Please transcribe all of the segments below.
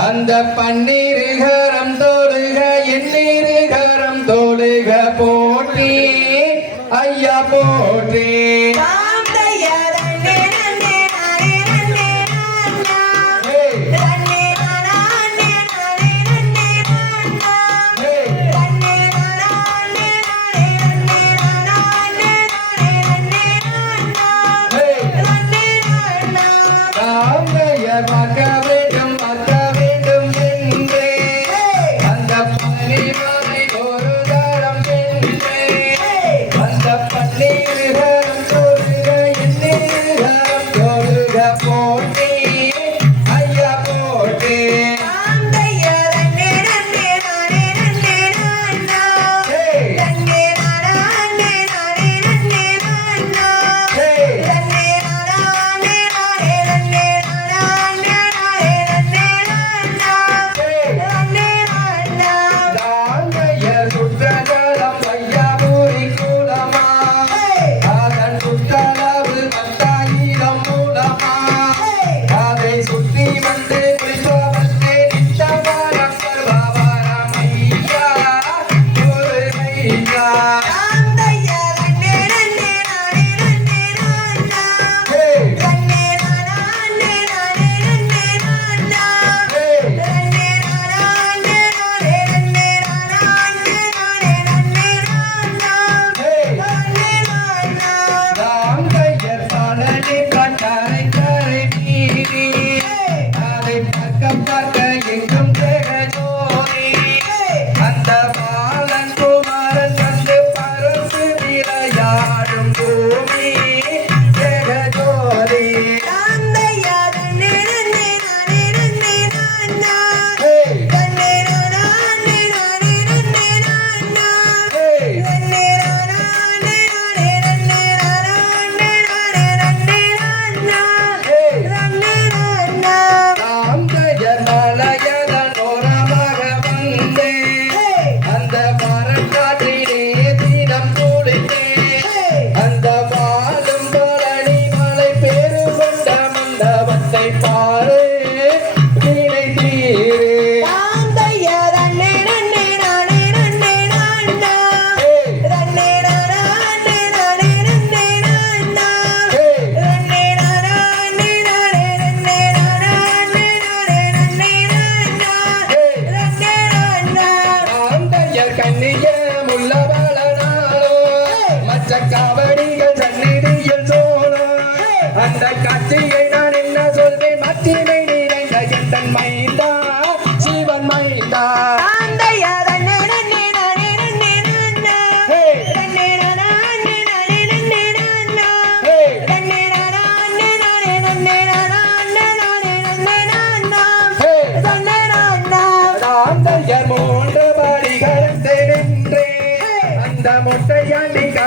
அந்த பன்னீரில் கரம் தோறும் காட்சியை நான் என்ன சொல்வேன்? மத்தினை நிறைந்த எந்தன் மைந்தா சிவன் மைந்தா. மூன்று பாடிகளும் தெரிந்தே அந்த முட்டையாண்டிக்கா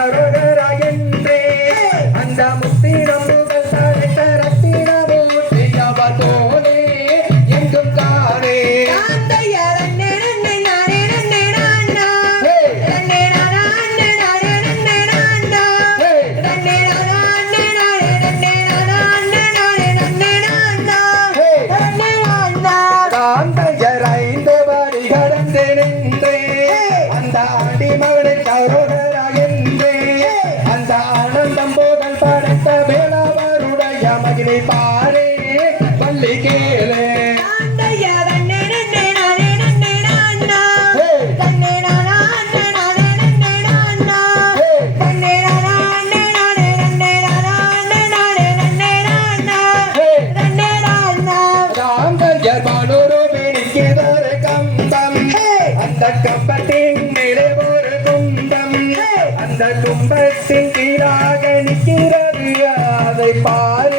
பல்லினை பாரே பல்லி கேளே. கம்பத்தின் மேலே ஒரு கும்பம். அந்த கும்பத்தின் கீழாக நிற்கிறது. அதை பார்